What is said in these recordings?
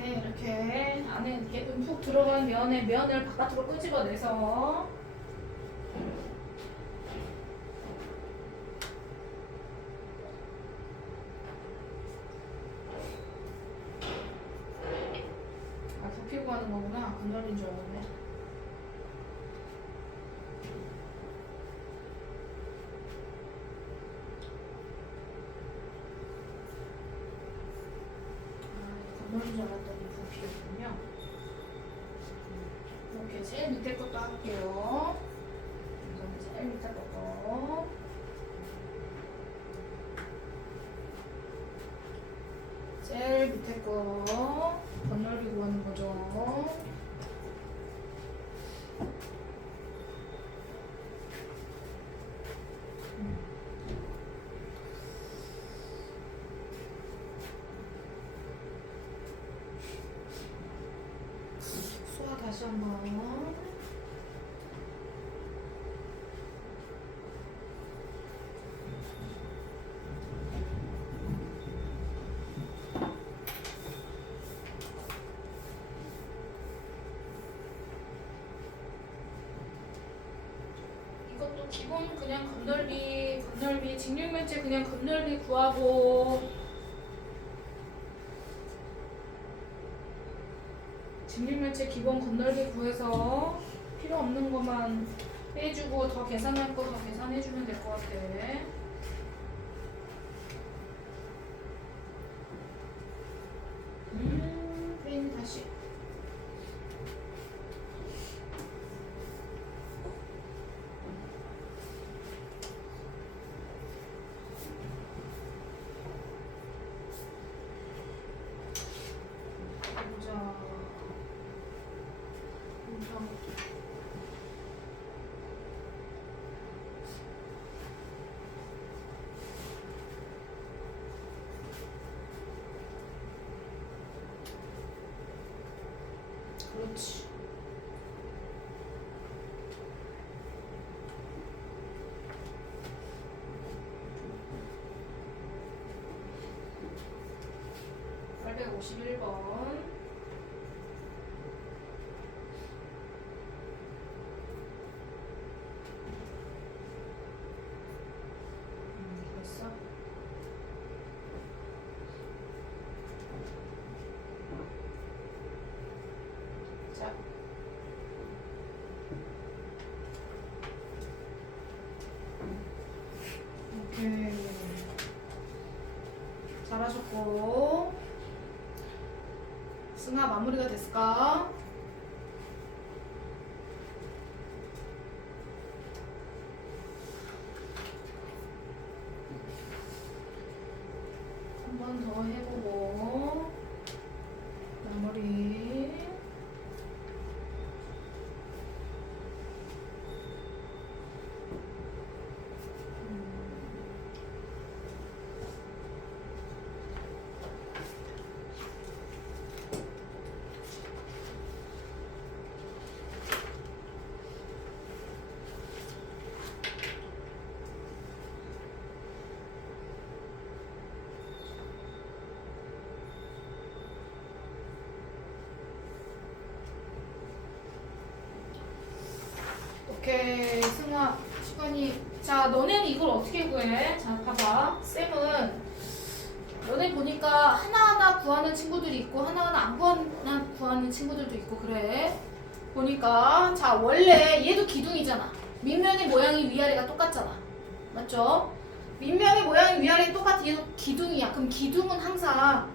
안에 이렇게 움푹 들어간 면을 바깥으로 끄집어내서 부피고 하는 거구나. 건드린 줄 알았네. 건드린 줄 알았더니 부피였군요. 이렇게 제일 밑에 것도 할게요. 우선 제일 밑에 것도. 제일 밑에 거 건널비고 하는 거죠. 수화 다시 한번. 이것도 기본 그냥 건널비 직육면체 그냥 건널비 구하고 직육면체 기본 건널비 구해서 필요 없는 것만 빼주고 더 계산할 거 더 계산해주면 될 것 같아. 펜 다시. 그렇지. (851번) 됐어? 자. 오케이. 잘하셨고. 승아 마무리가 됐을까? 한 번 더 해보고 마무리. 오케이, 승아, 시간이. 자, 너네는 이걸 어떻게 구해? 자, 봐봐. 쌤은 너네 보니까 하나하나 구하는 친구들이 있고 하나하나 안 구하는 친구들도 있고 그래. 보니까 자, 원래 얘도 기둥이잖아. 밑면의 모양이 위아래가 똑같잖아. 맞죠? 밑면의 모양이 위아래 똑같아. 얘도 기둥이야. 그럼 기둥은 항상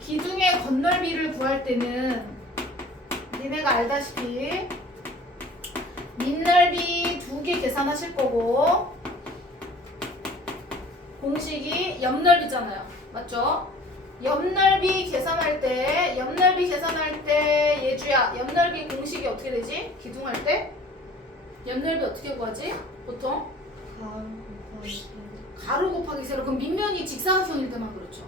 기둥의 건널비를 구할 때는 니네가 알다시피 밑넓이 2개 계산하실 거고 공식이 옆넓이잖아요. 맞죠? 옆넓이 계산할 때 예주야, 옆넓이 공식이 어떻게 되지? 기둥할 때 옆넓이 어떻게 구하지? 보통 가로 곱하기 세로. 그럼 밑면이 직사각형일 때만 그렇죠.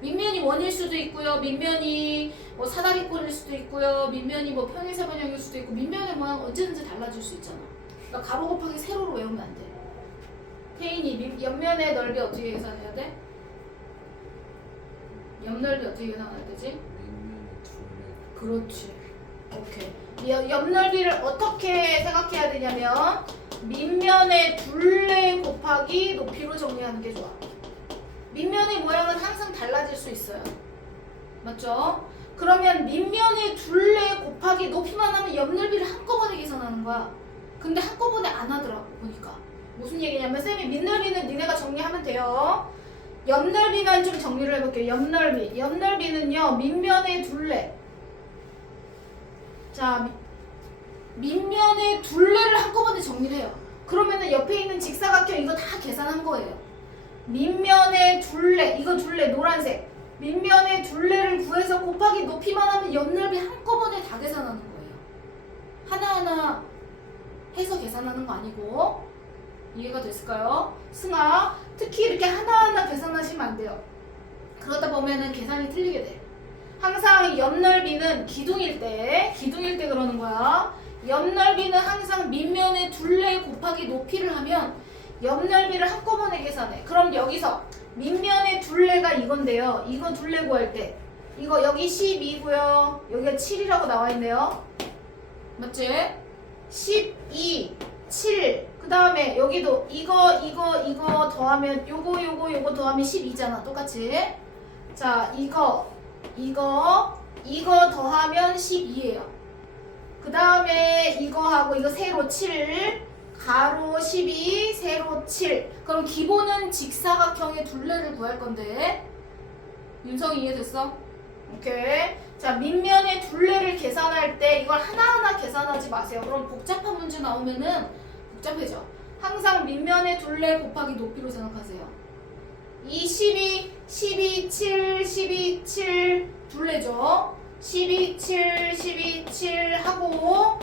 밑면이 원일 수도 있고요. 밑면이 뭐 사다리꼴일 수도 있고요. 밑면이 뭐 평일세변형일 수도 있고 밑면의 모양 언제든지 달라질 수 있잖아. 그러니까 가로 곱하기 세로로 외우면 안 돼. 태인이 옆면의 넓이 어떻게 계산해야 돼? 옆 넓이 어떻게 계산해야 되지? 그렇지. 오케이. 옆 넓이를 어떻게 생각해야 되냐면 밑면의 둘레 곱하기 높이로 정리하는 게 좋아. 밑면의 모양은 항상 달라질 수 있어요. 맞죠? 그러면 밑면의 둘레 곱하기 높이만 하면 옆 넓이를 한꺼번에 계산하는 거야. 근데 한꺼번에 안 하더라고 보니까. 무슨 얘기냐면 쌤이 밑넓이는 니네가 정리하면 돼요. 옆 넓이만 좀 정리를 해볼게요. 옆 넓이. 옆 넓이는요. 밑면의 둘레. 자, 밑면의 둘레를 한꺼번에 정리를 해요. 그러면은 옆에 있는 직사각형 이거 다 계산한 거예요. 밑면의 둘레, 이거 둘레 노란색. 밑면의 둘레를 구해서 곱하기 높이만 하면 옆 넓이 한꺼번에 다 계산하는 거예요. 하나하나 해서 계산하는 거 아니고. 이해가 됐을까요? 승아, 특히 이렇게 하나하나 계산하시면 안 돼요. 그러다 보면은 계산이 틀리게 돼. 항상 옆 넓이는 기둥일 때 그러는 거야. 옆 넓이는 항상 밑면의 둘레 곱하기 높이를 하면 옆 넓이를 한꺼번에 계산해. 그럼 여기서 밑면의 둘레가 이건데요. 이거 둘레 구할 때 이거 여기 12고요. 여기가 7이라고 나와 있네요. 맞지? 12, 7. 그 다음에 여기도 이거 더하면 요거 더하면 12잖아. 똑같이. 자, 이거 더하면 12예요. 그 다음에 이거하고 이거 세로 7, 가로 12, 세로 7. 그럼 기본은 직사각형의 둘레를 구할 건데. 윤성이 이해됐어? 오케이. 자, 밑면의 둘레를 계산할 때 이걸 하나하나 계산하지 마세요. 그럼 복잡한 문제 나오면은 복잡해져. 항상 밑면의 둘레 곱하기 높이로 생각하세요. 이 12, 7 둘레죠. 12, 7 하고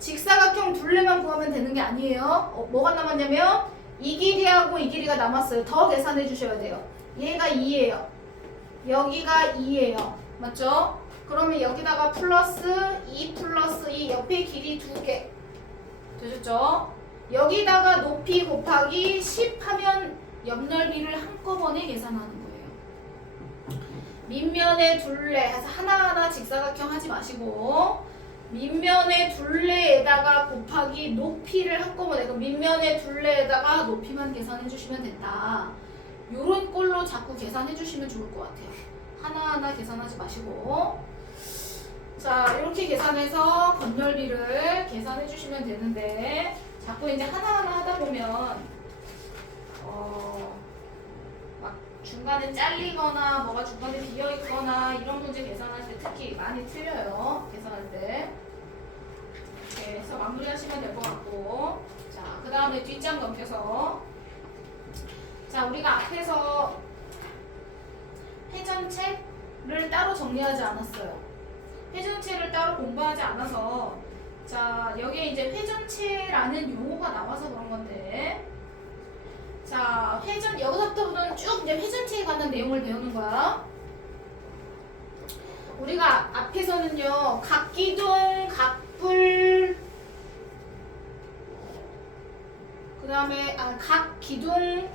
직사각형 둘레만 구하면 되는 게 아니에요. 뭐가 남았냐면 이 길이하고 이 길이가 남았어요. 더 계산해 주셔야 돼요. 얘가 2예요. 여기가 2예요. 맞죠? 그러면 여기다가 플러스 2 옆에 길이 2개. 되셨죠? 여기다가 높이 곱하기 10 하면 옆 넓이를 한꺼번에 계산하는 거예요. 밑면의 둘레 해서 하나하나 직사각형 하지 마시고 밑면의 둘레에다가 곱하기 높이를 한꺼번에, 그럼 밑면의 둘레에다가 높이만 계산해 주시면 된다. 요런 꼴로 자꾸 계산해 주시면 좋을 것 같아요. 하나하나 계산하지 마시고. 자, 이렇게 계산해서 겉넓이를 계산해 주시면 되는데 자꾸 이제 하나하나 하다 보면 막 중간에 잘리거나 뭐가 중간에 비어있거나 이런 문제 계산할 때 특히 많이 틀려요. 계산할 때. 이렇게 해서 마무리하시면 될 것 같고, 자, 그 다음에 뒷장 넘겨서, 자, 우리가 앞에서 회전체를 따로 정리하지 않았어요. 회전체를 따로 공부하지 않아서, 자, 여기에 이제 회전체라는 용어가 나와서 그런 건데, 자, 여기서부터는 쭉 이제 회전체에 관한 내용을 배우는 거야. 우리가 앞에서는요, 각기둥, 각불, 그 다음에 각기둥,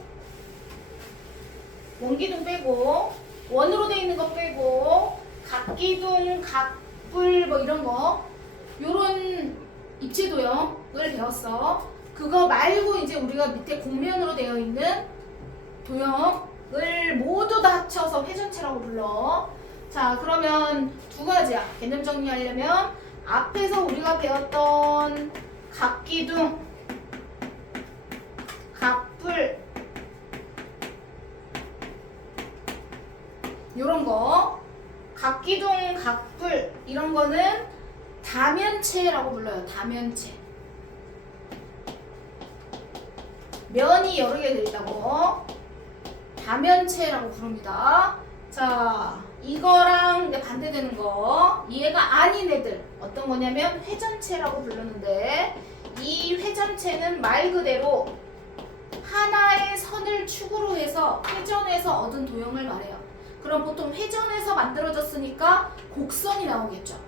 원기둥 빼고, 원으로 돼 있는 거 빼고, 각기둥, 각불, 뭐 이런 거, 요런 입체도형을 배웠어. 그거 말고 이제 우리가 밑에 곡면으로 되어 있는 도형을 모두 다 합쳐서 회전체라고 불러. 자, 그러면 두 가지야. 개념 정리하려면 앞에서 우리가 배웠던 각기둥, 각불 요런 거, 각기둥, 각불 이런 거는 다면체라고 불러요. 다면체. 면이 여러 개 들있다고 다면체라고 부릅니다. 자, 이거랑 이제 반대되는 거, 얘가 아닌 애들 어떤 거냐면 회전체라고 부르는데, 이 회전체는 말 그대로 하나의 선을 축으로 해서 회전해서 얻은 도형을 말해요. 그럼 보통 회전해서 만들어졌으니까 곡선이 나오겠죠.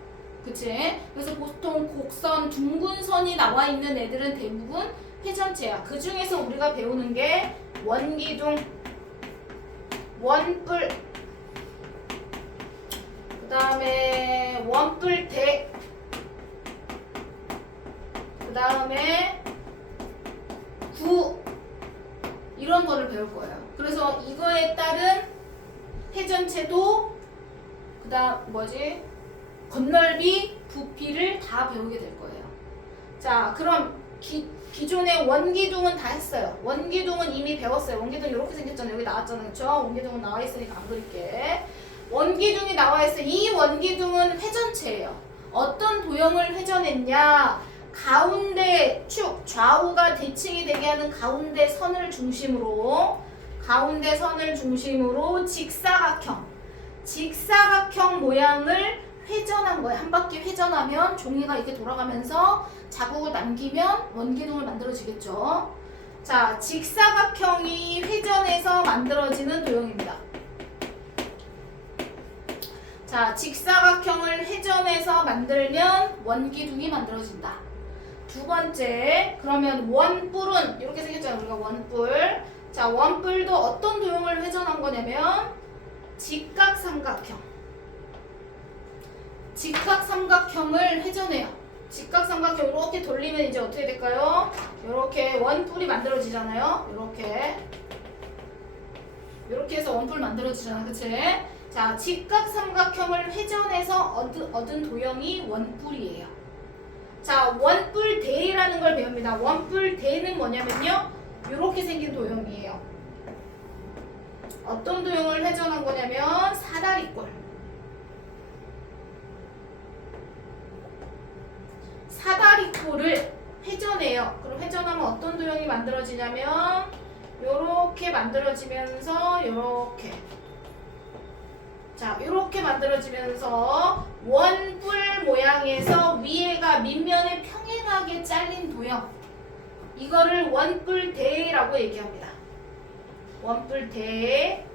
그치? 그래서 보통 곡선, 둥근 선이 나와 있는 애들은 대부분 회전체야. 그 중에서 우리가 배우는 게 원기둥, 원뿔, 그 다음에 원뿔대, 그 다음에 구, 이런 거를 배울 거예요. 그래서 이거에 따른 회전체도 그 다음 건널비, 부피를 다 배우게 될 거예요. 자, 그럼 기존의 원기둥은 다 했어요. 원기둥은 이미 배웠어요. 원기둥 이렇게 생겼잖아요. 여기 나왔잖아요. 그쵸? 원기둥은 나와 있으니까 안 그릴게. 원기둥이 나와 있어요. 이 원기둥은 회전체예요. 어떤 도형을 회전했냐? 가운데 축, 좌우가 대칭이 되게 하는 가운데 선을 중심으로 직사각형 모양을 회전한 거예요. 한 바퀴 회전하면 종이가 이렇게 돌아가면서 자국을 남기면 원기둥을 만들어지겠죠. 자, 직사각형이 회전해서 만들어지는 도형입니다. 자, 직사각형을 회전해서 만들면 원기둥이 만들어진다. 두 번째, 그러면 원뿔은 이렇게 생겼잖아요. 우리가 원뿔. 자, 원뿔도 어떤 도형을 회전한 거냐면 직각삼각형을 회전해요. 직각삼각형 이렇게 돌리면 이제 어떻게 될까요? 이렇게 원뿔이 만들어지잖아요. 이렇게 해서 원뿔 만들어지잖아, 그치? 자, 직각삼각형을 회전해서 얻은 도형이 원뿔이에요. 자, 원뿔대라는 걸 배웁니다. 원뿔대는 뭐냐면요, 이렇게 생긴 도형이에요. 어떤 도형을 회전한 거냐면 사다리꼴을 회전해요. 그럼 회전하면 어떤 도형이 만들어지냐면 요렇게 만들어지면서 요렇게, 자, 요렇게 만들어지면서 원뿔 모양에서 위에가 밑면에 평행하게 잘린 도형, 이거를 원뿔대라고 얘기합니다. 원뿔대.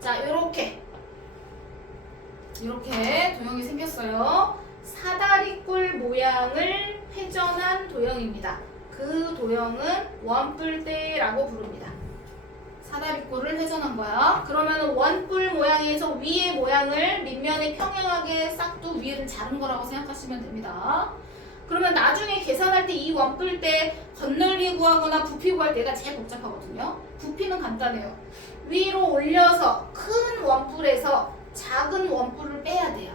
자, 요렇게 도형이 생겼어요. 사다리꼴 모양을 회전한 도형입니다. 그 도형은 원뿔대라고 부릅니다. 사다리꼴을 회전한 거야. 그러면 원뿔 모양에서 위의 모양을 밑면에 평행하게 싹둑 위를 자른 거라고 생각하시면 됩니다. 그러면 나중에 계산할 때 이 원뿔대 건널비 구하거나 부피 구할 때가 제일 복잡하거든요. 부피는 간단해요. 위로 올려서 큰 원뿔에서 작은 원뿔을 빼야 돼요.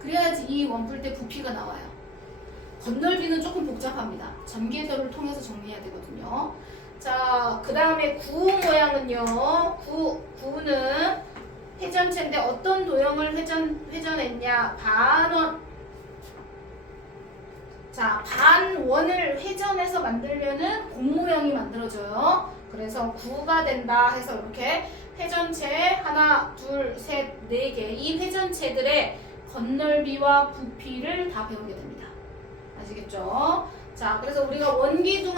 그래야지 이 원뿔대 부피가 나와요. 건널비는 조금 복잡합니다. 전개도를 통해서 정리해야 되거든요. 자, 그 다음에 구 모양은요. 구는 회전체인데 어떤 도형을 회전했냐? 자, 반원을 회전해서 만들면은 공 모형이 만들어져요. 그래서 구가 된다 해서 이렇게 회전체 하나, 둘, 셋, 네 개, 이 회전체들의 건널비와 부피를 다 배우게 됩니다. 아시겠죠? 자, 그래서 우리가 원기둥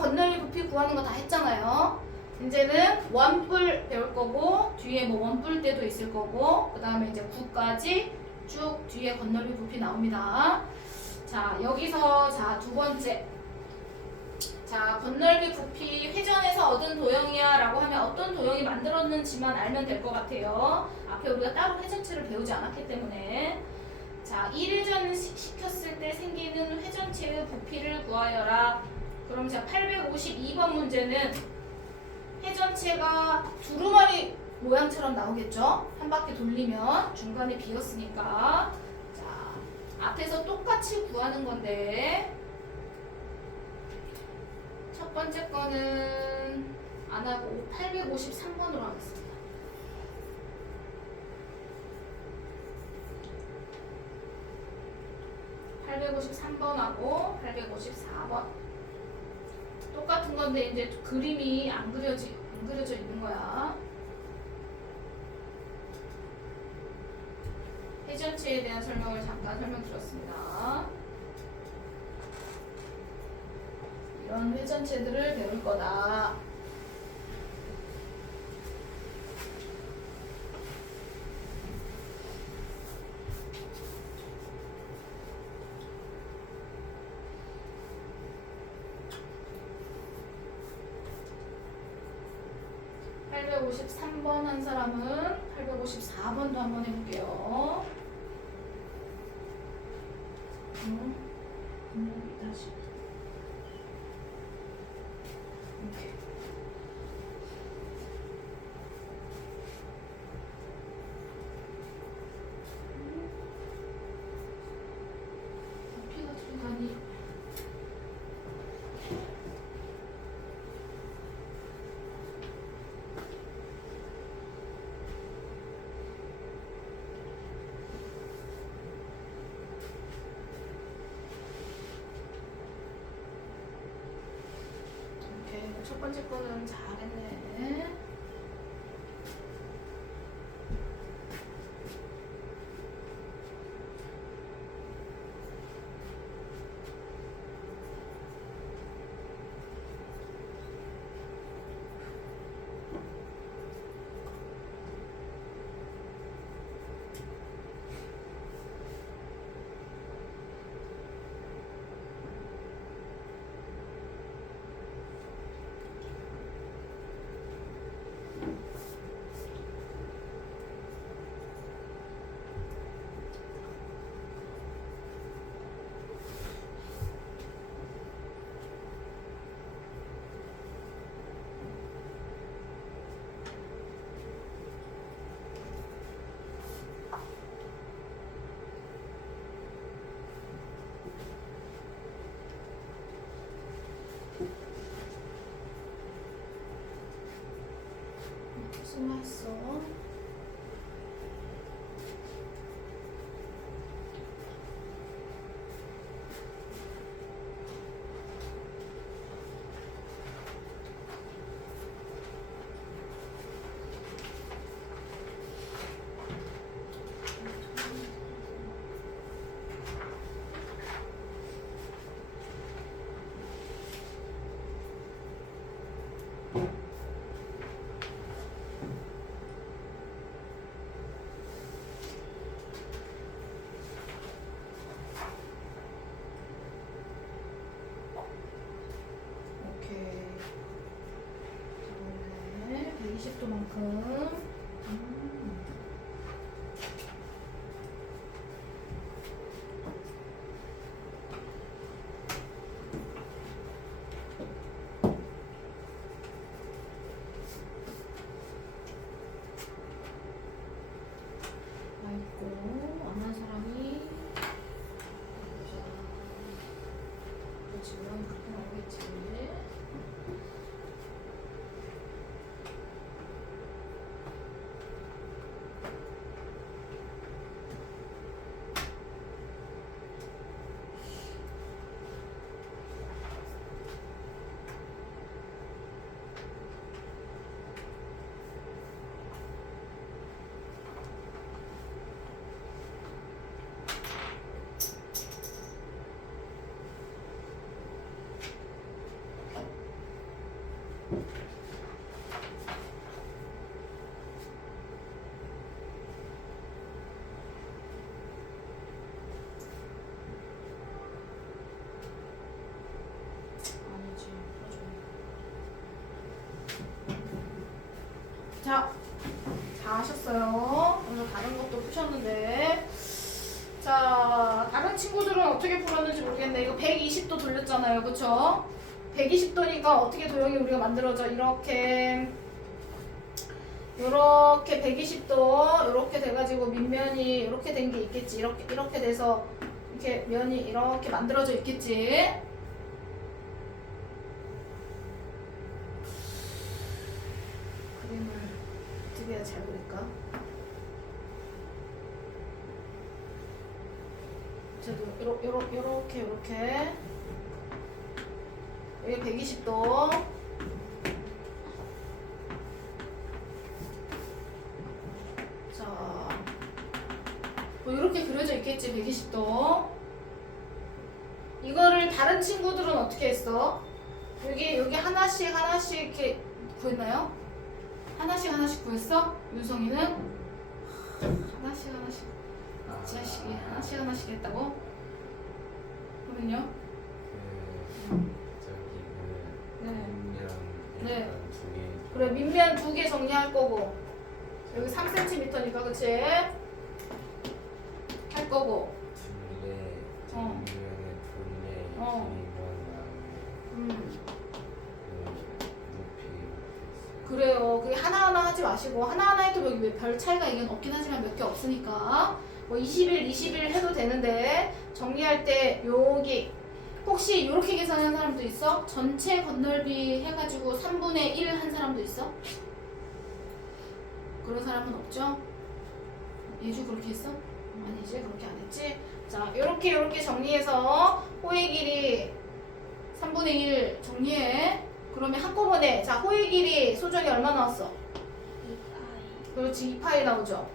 건널비 부피 구하는 거 다 했잖아요. 이제는 원뿔 배울 거고, 뒤에 뭐 원뿔대도 있을 거고, 그 다음에 이제 구까지 쭉 뒤에 건널비 부피 나옵니다. 자, 여기서 자, 두 번째. 자, 건널비 부피 회전해서 얻은 도형이야 라고 하면 어떤 도형이 만들었는지만 알면 될 것 같아요. 앞에 우리가 따로 회전체를 배우지 않았기 때문에. 자, 1회전 시켰을 때 생기는 회전체의 부피를 구하여라. 그럼 자, 852번 문제는 회전체가 두루마리 모양처럼 나오겠죠? 한 바퀴 돌리면 중간에 비었으니까. 자, 앞에서 똑같이 구하는 건데 첫 번째 거는 안 하고 853번으로 하겠습니다. (853번하고) 854번 똑같은 건데 이제 그림이 안 그려져 있는 거야. 회전체에 대한 설명을 잠깐 설명드렸습니다. 이런 회전체들을 배울 거다. 853번 한 사람은 854번도 한번 해볼게요. 다시. 이렇게. 피가 들어가니. 첫 번째 거는 잘했네. 수고했어. 오케이. 이번에 120도만큼. 있고 안 한 사람이 지금 그렇게 나오겠지. 자, 다 하셨어요. 오늘 다른 것도 푸셨는데. 자, 다른 친구들은 어떻게 풀었는지 모르겠네. 이거 120도 돌렸잖아요. 그쵸? 120도니까 어떻게 도형이 우리가 만들어져? 이렇게 120도 이렇게 돼가지고 밑면이 이렇게 된 게 있겠지. 이렇게 돼서 이렇게 면이 이렇게 만들어져 있겠지. 그림을 어떻게 해야 잘 그릴까? 저도 요렇게 여기 120도. 자, 뭐 이렇게 그려져 있겠지. 120도. 이거를 다른 친구들은 어떻게 했어? 여기 하나씩 이렇게 구했나요? 하나씩 구했어? 윤성이는 하나씩 자식이 하나씩 했다고? 그러면요? 저기 네. 그냥 네. 중에 그래 밑면 2개 정리할 거고 여기 3cm니까 그치? 할 거고 둘레, 어. 정면에 둘레, 어. 기본 다음에 높이 이렇게 있어요. 그래요. 그게 하나하나 하지 마시고 하나하나 해도 여기 별 차이가 이건 없긴 하지만 몇 개 없으니까 뭐 21, 21 해도 되는데 정리할 때 여기 혹시 이렇게 계산하는 사람도 있어? 전체 건널비 해가지고 3분의 1 한 사람도 있어? 그런 사람은 없죠? 예주 그렇게 했어? 아니지 그렇게 안 했지? 자 요렇게 정리해서 호의 길이 3분의 1 정리해. 그러면 한꺼번에 자 호의 길이 소정이 얼마 나왔어? 2파이. 그렇지 2파이 나오죠.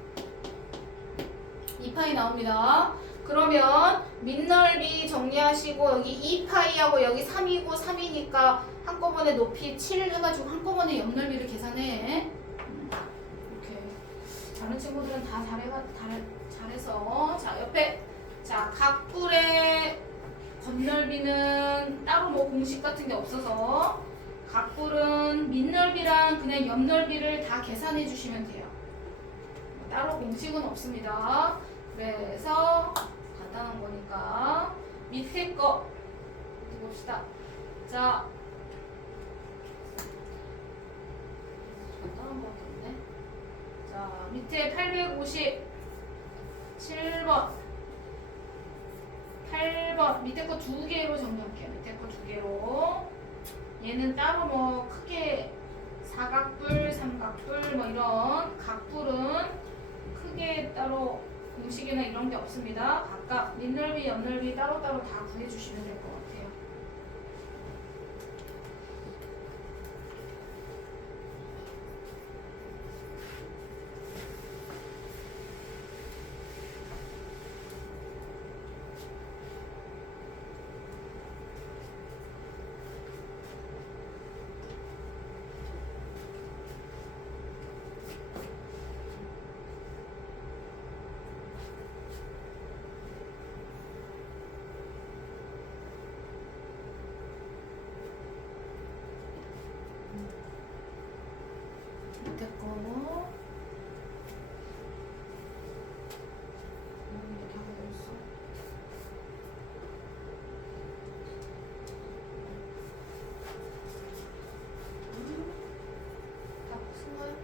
2파이 나옵니다. 그러면 밑넓이 정리하시고 여기 2파이하고 여기 3이고 3이니까 한꺼번에 높이 7 해가지고 한꺼번에 옆넓이를 계산해. 이렇게 다른 친구들은 다 잘해서 자 옆에 자 각불의 건넓이는 따로 뭐 공식 같은 게 없어서 각불은 밑넓이랑 그냥 옆넓이를 다 계산해 주시면 돼요. 따로 공식은 없습니다. 그래서 간단한 거니까 밑에 거 봅시다. 자, 간단한 거 같네. 자, 밑에 857번 8번 밑에 거 2개로 정리할게요. 밑에 거 2개로 얘는 따로 뭐 크게 사각불, 삼각불 뭐 이런 각불은 크게 따로 공식이나 이런 게 없습니다. 각각 밑넓이, 옆넓이 따로따로 다 구해주시면 될 것 같아요. 밑에 거 이렇게 하고 있어. 다 쓴거요?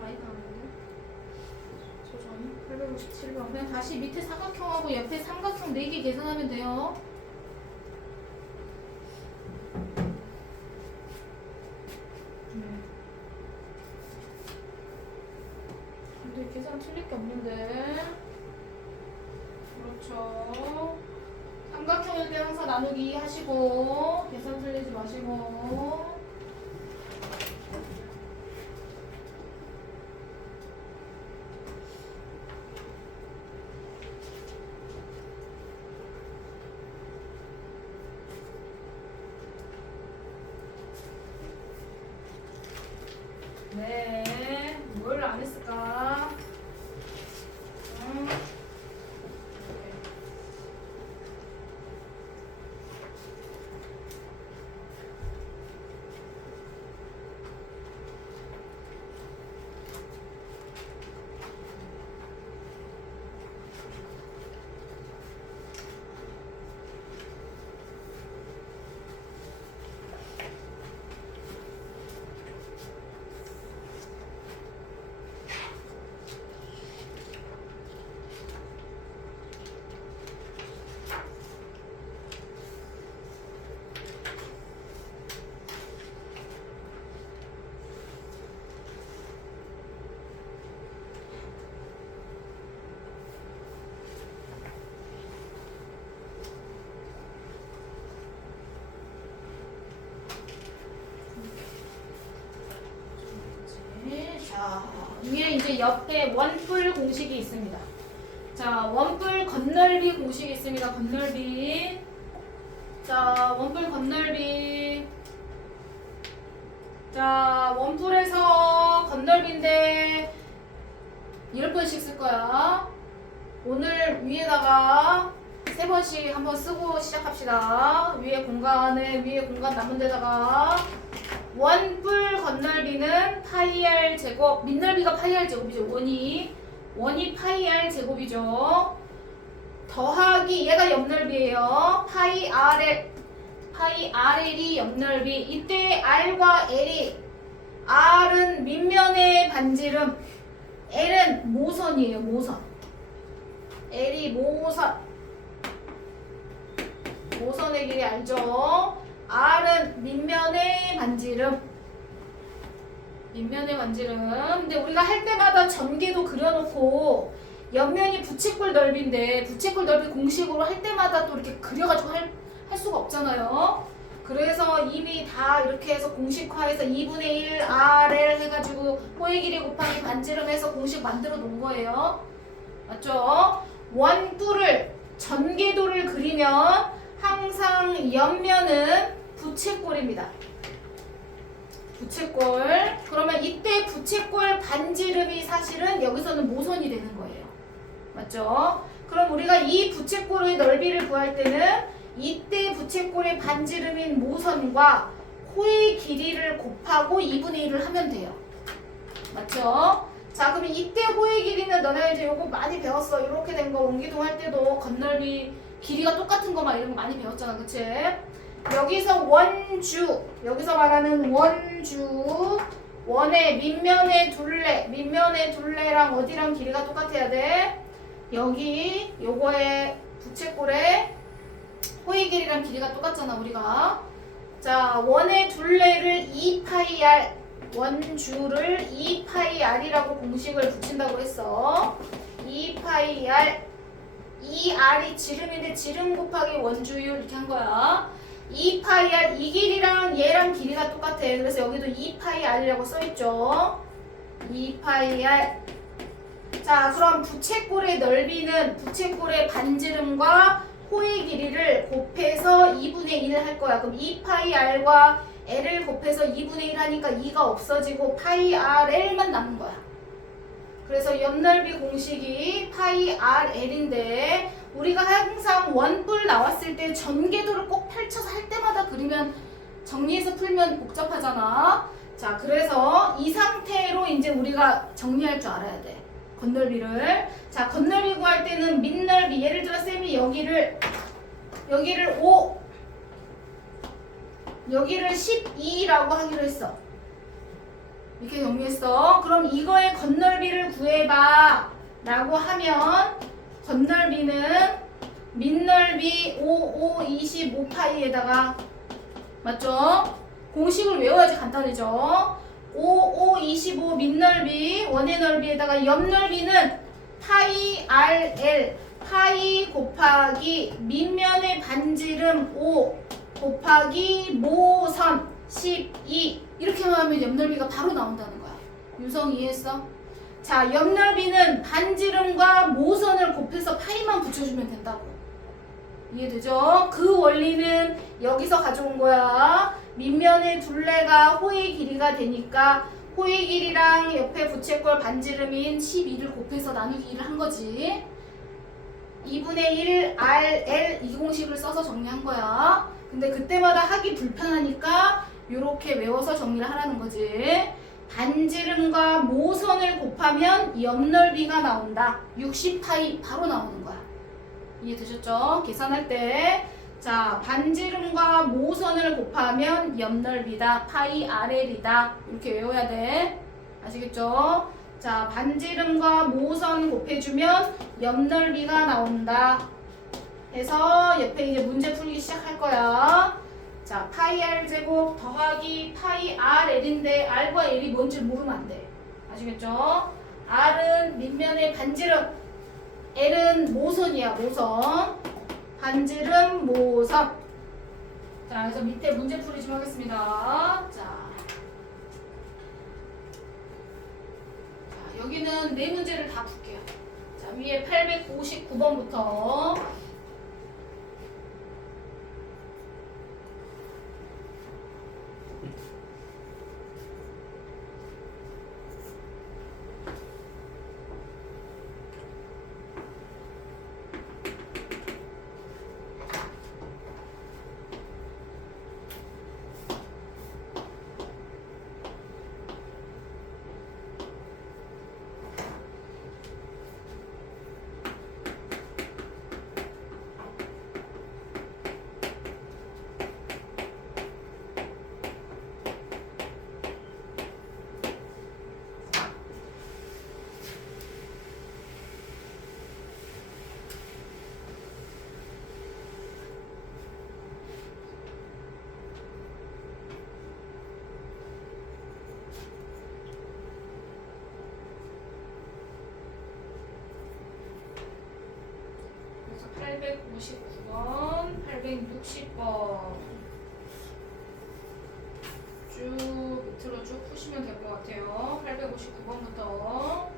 많이 나오는데? 소정 857번. 그냥 다시 밑에 사각형하고 옆에 삼각형 4개 계산하면 돼요. 근데 계산 틀릴 게 없는데. 그렇죠. 삼각형일 때 항상 나누기 하시고 계산 틀리지 마시고. 네, 뭘 안 했을까? 자, 위에 이제 옆에 원뿔 공식이 있습니다. 자, 자, 원뿔 건널비 공식이 있습니다. 건널비. 자, 원뿔 건널비. 자, 원뿔에서 건널비인데 10번씩 쓸 거야. 오늘 위에다가 3번씩 한번 쓰고 시작합시다. 위에 공간 남은 데다가 원뿔 건널비는 파이 r 제곱, 민넓이가 파이 r 제곱이죠. 원이 파이 r 제곱이죠. 더하기 얘가 옆넓이에요. 파이 rl이 옆넓이. 이때 r과 l이 r은 밑면의 반지름, l은 모선이에요. 모선. l이 모선의 길이 알죠? r은 밑면의 반지름. 근데 우리가 할 때마다 전개도 그려놓고 옆면이 부채꼴 넓이인데 부채꼴 넓이 공식으로 할 때마다 또 이렇게 그려가지고 할 수가 없잖아요. 그래서 이미 다 이렇게 해서 공식화해서 2분의 1 RL 해가지고 호의 길이 곱하기 반지름 해서 공식 만들어 놓은 거예요. 맞죠? 원뿔을 전개도를 그리면 항상 옆면은 부채꼴입니다. 부채꼴. 그러면 이때 부채꼴 반지름이 사실은 여기서는 모선이 되는 거예요. 맞죠? 그럼 우리가 이 부채꼴의 넓이를 구할 때는 이때 부채꼴의 반지름인 모선과 호의 길이를 곱하고 2분의 1을 하면 돼요. 맞죠? 자, 그러면 이때 호의 길이는 너네 이제 요거 많이 배웠어. 이렇게 된 거 원기둥 할 때도 건널비 길이가 똑같은 거 막 이런 거 많이 배웠잖아. 그치? 여기서 원주, 여기서 말하는 원주, 원의 밑면의 둘레랑 어디랑 길이가 똑같아야 돼? 여기 요거의 부채꼴의 호의 길이랑 길이가 똑같잖아 우리가. 자, 원의 둘레를 2파이 r, 원주를 2파이 r이라고 공식을 붙인다고 했어. 2파이 r, 2r이 지름인데 지름 곱하기 원주율 이렇게 한 거야. 2파이 r, 이 길이랑 얘랑 길이가 똑같아. 그래서 여기도 2파이 r이라고 써있죠. 2파이 r. 자, 그럼 부채꼴의 넓이는 부채꼴의 반지름과 호의 길이를 곱해서 2분의 1을 할 거야. 그럼 2파이 r과 l을 곱해서 2분의 1 하니까 2가 없어지고 파이 rl만 남은 거야. 그래서 옆넓이 공식이 파이 rl인데 우리가 항상 원뿔 나왔을 때 전개도를 꼭 펼쳐서 할 때마다 그리면 정리해서 풀면 복잡하잖아. 자, 그래서 이 상태로 이제 우리가 정리할 줄 알아야 돼. 건널비를. 자, 건널비 구할 때는 밑넓이, 예를 들어 쌤이 여기를 5, 여기를 12라고 하기로 했어. 이렇게 정리했어. 그럼 이거의 건널비를 구해봐 라고 하면 건널비는 밑넓이 5, 25파이에다가 맞죠? 공식을 외워야지 간단해져. 5, 25 밑넓이 원의 넓이에다가 옆넓이는 파이 RL, 파이 곱하기 밑면의 반지름 5 곱하기 모선 12 이렇게만 하면 옆넓이가 바로 나온다는 거야. 유성 이해했어? 자, 옆넓이는 반지름과 모선을 곱해서 파이만 붙여주면 된다고. 이해되죠? 그 원리는 여기서 가져온 거야. 밑면의 둘레가 호의 길이가 되니까 호의 길이랑 옆에 부채꼴 반지름인 12를 곱해서 나누기를 한 거지. 2분의 1 RL 이 공식을 써서 정리한 거야. 근데 그때마다 하기 불편하니까 이렇게 외워서 정리를 하라는 거지. 반지름과 모선을 곱하면 옆넓이가 나온다. 60파이 바로 나오는 거야. 이해되셨죠? 계산할 때. 자, 반지름과 모선을 곱하면 옆넓이다. 파이 RL이다. 이렇게 외워야 돼. 아시겠죠? 자, 반지름과 모선 곱해주면 옆넓이가 나온다. 해서 옆에 이제 문제 풀기 시작할 거야. 자, 파이 R 제곱 더하기 파이 RL인데 R과 L이 뭔지 모르면 안 돼. 아시겠죠? R은 밑면의 반지름, L은 모선이야, 모선. 반지름, 모선. 자, 그래서 밑에 문제 풀이 좀 하겠습니다. 자, 여기는 네 문제를 다 풀게요. 자, 위에 859번부터 그래서 859번, 860번 쭉 밑으로 쭉 푸시면 될 것 같아요. 859번부터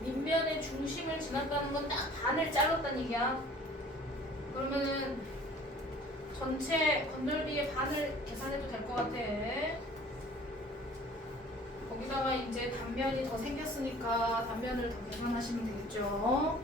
밑면의 중심을 지났다는 건 딱 반을 잘랐다는 얘기야. 그러면은 전체 건널비의 반을 계산해도 될 것 같아. 거기다가 이제 단면이 더 생겼으니까 단면을 더 계산하시면 되겠죠.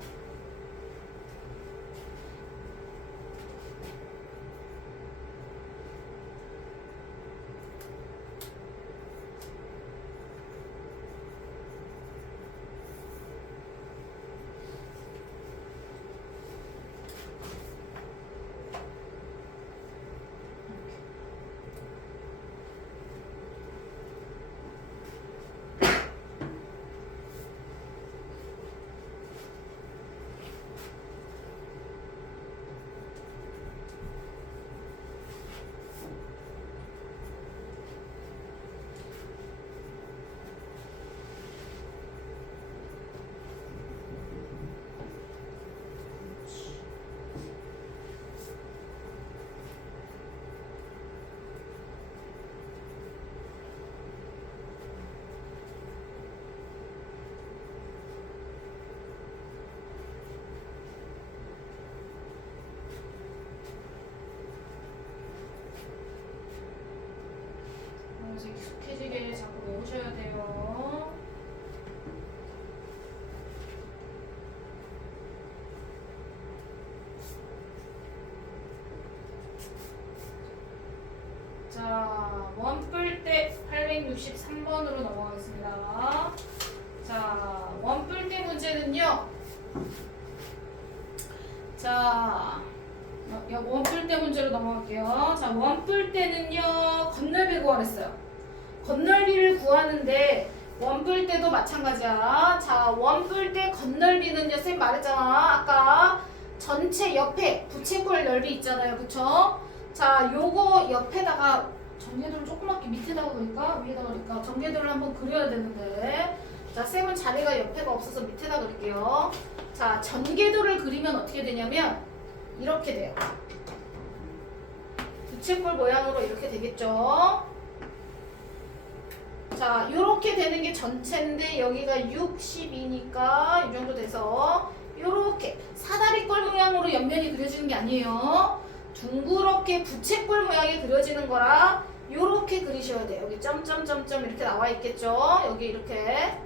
그래서 익숙해지게 자꾸 외우셔야 돼요. 자, 원뿔대 863번으로 넘어가겠습니다. 자, 원뿔대 문제는요. 자, 원뿔대 문제로 넘어갈게요. 자, 원뿔대는요, 건널비 구하랬어요. 건널비를 구하는데 원뿔대도 마찬가지야. 자, 원뿔대 건널비는요, 선생님 말했잖아. 아까 전체 옆에 부채꼴 넓이 있잖아요. 그쵸? 자, 요거 옆에다가 전개도를 조그맣게 밑에다가 그릴까? 위에다가 그릴까? 전개도를 한번 그려야 되는데. 자, 쌤은 자리가 옆에가 없어서 밑에다 그릴게요. 자, 전개도를 그리면 어떻게 되냐면 이렇게 돼요. 부채꼴 모양으로 이렇게 되겠죠? 자, 요렇게 되는 게 전체인데 여기가 60이니까 이 정도 돼서 요렇게 사다리꼴 모양으로 옆면이 그려지는 게 아니에요. 둥그렇게 부채꼴 모양이 그려지는 거라 요렇게 그리셔야 돼요. 여기 점점점점 이렇게 나와 있겠죠? 여기 이렇게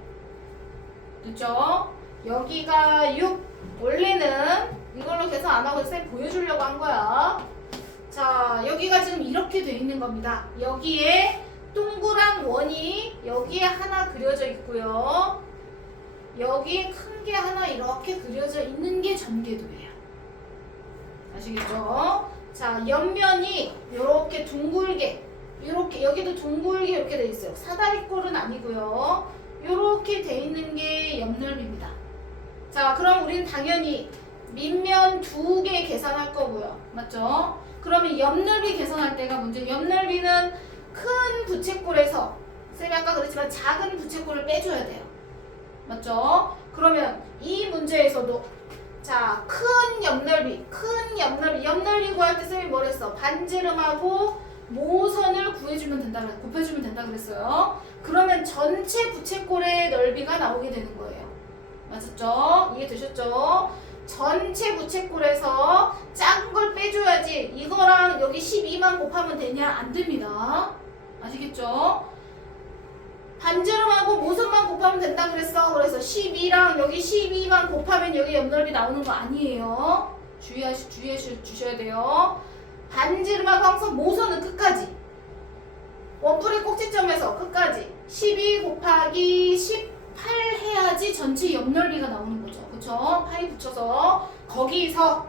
됐죠? 여기가 6. 원래는 이걸로 계산 안 하고 쌤 보여주려고 한 거야. 자, 여기가 지금 이렇게 돼 있는 겁니다. 여기에 동그란 원이 여기에 하나 그려져 있고요. 여기 큰 게 하나 이렇게 그려져 있는 게 전개도예요. 아시겠죠? 자, 옆면이 이렇게 둥글게, 이렇게 여기도 둥글게 이렇게 돼 있어요. 사다리꼴은 아니고요. 이렇게 돼 있는 게 옆넓이입니다. 자, 그럼 우리는 당연히 밑면 2개 계산할 거고요. 맞죠? 그러면 옆넓이 계산할 때가 문제. 옆넓이는 큰 부채꼴에서 쌤이 아까 그랬지만 작은 부채꼴을 빼줘야 돼요. 맞죠? 그러면 이 문제에서도 자, 큰 옆넓이 구할 때 쌤이 뭘 했어? 반지름하고 모선을 구해주면 된다 그랬어. 곱해주면 된다 그랬어요. 그러면 전체 부채꼴의 넓이가 나오게 되는 거예요. 맞았죠? 이해되셨죠? 전체 부채꼴에서 작은 걸 빼줘야지 이거랑 여기 12만 곱하면 되냐? 안 됩니다. 아시겠죠? 반지름하고 모선만 곱하면 된다 그랬어. 그래서 12랑 여기 12만 곱하면 여기 옆넓이 나오는 거 아니에요. 주의하셔야 돼요. 반지름하고 항상 모선은 끝까지. 원뿔의 꼭지점에서 끝까지 12 곱하기 18 해야지 전체 옆넓이가 나오는 거죠. 그쵸? 파이 붙여서 거기서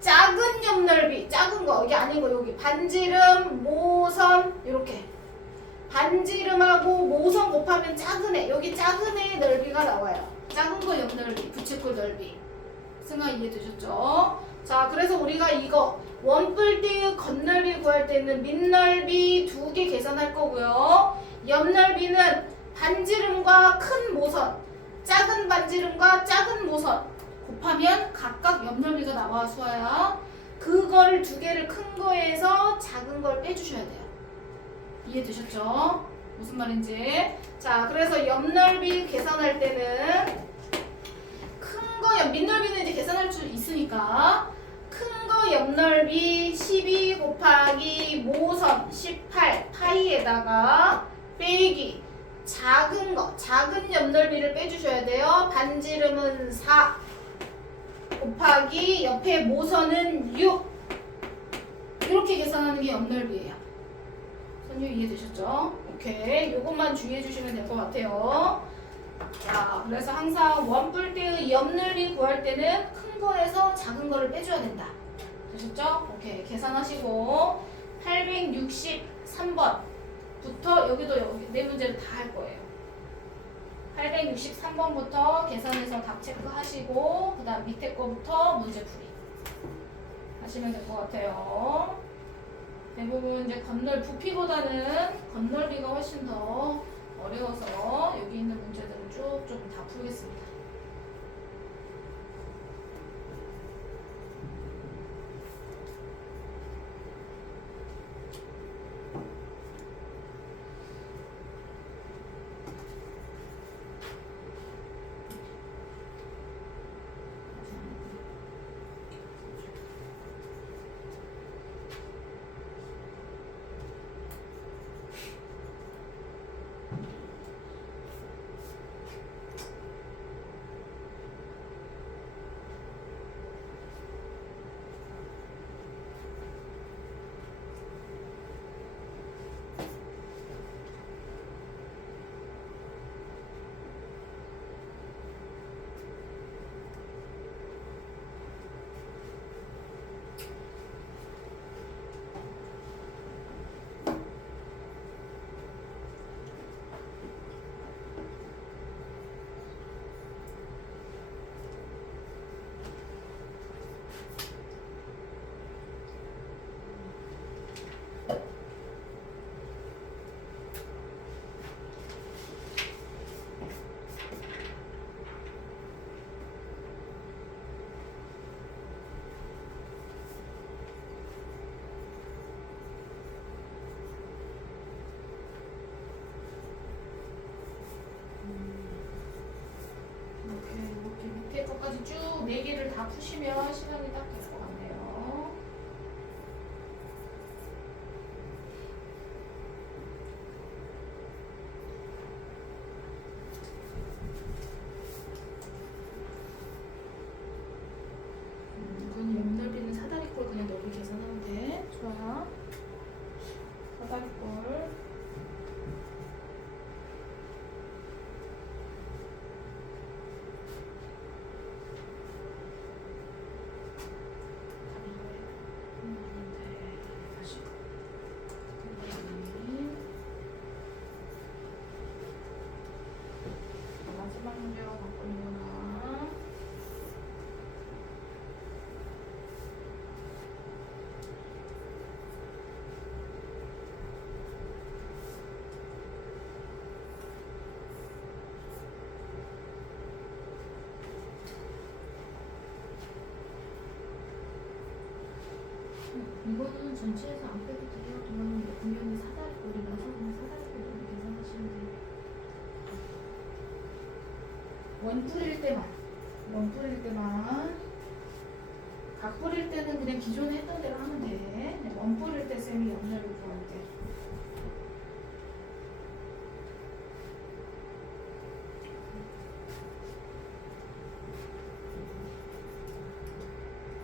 작은 옆넓이, 작은 거 여기 아니고 여기 반지름, 모선 이렇게 반지름하고 모선 곱하면 작은 애, 여기 작은 애의 넓이가 나와요. 작은 거 옆넓이, 부채꼴 넓이. 생각 이해되셨죠? 자, 그래서 우리가 이거 원뿔대의 겉넓이 구할 때는 밑넓이 2개 계산할 거고요. 옆넓이는 반지름과 큰 모선, 작은 반지름과 작은 모선 곱하면 각각 옆넓이가 나와, 수아야. 그거를 2개를 큰 거에서 작은 걸 빼주셔야 돼요. 이해되셨죠? 무슨 말인지. 자, 그래서 옆넓이 계산할 때는 큰 거, 밑넓이는 이제 계산할 수 있으니까 큰 거 옆넓이 12 곱하기 모선 18 파이에다가 빼기 작은 거, 작은 옆넓이를 빼주셔야 돼요. 반지름은 4 곱하기 옆에 모선은 6 이렇게 계산하는 게 옆넓이에요. 선유 이해되셨죠? 오케이. 요것만 주의해 주시면 될 것 같아요. 자, 그래서 항상 원뿔대의 옆넓이 구할 때는 큰 거에서 작은 거를 빼줘야 된다. 되셨죠? 오케이. 계산하시고 863번부터 여기도 네 문제를 다 할 거예요. 863번부터 계산해서 답 체크하시고 그 다음 밑에 거부터 문제풀이 하시면 될 것 같아요. 대부분 이제 부피보다는 겉넓이가 훨씬 더 어려워서 여기 있는 문제들은 쭉 좀 다 풀겠습니다. 밑에 것까지 쭉 4개를 다 푸시면 시간이 딱 될 것 같네요. 그건 옆넓이는 사다리꼴 그냥 넓이 계산하면 돼. 좋아요. 사다리꼴. 마지막 문제로 바꾸는구나. 이거는 전체에서 안 빼도 돼요. 이거는 분명히 사다리꼴이라서 그냥 사다리꼴로 계산하시면 돼요. 원 뿌릴 때만 각 뿌릴 때는 그냥 기존에 했던 대로 하면 돼. 원 뿌릴 때 쌤이 염려를 구하는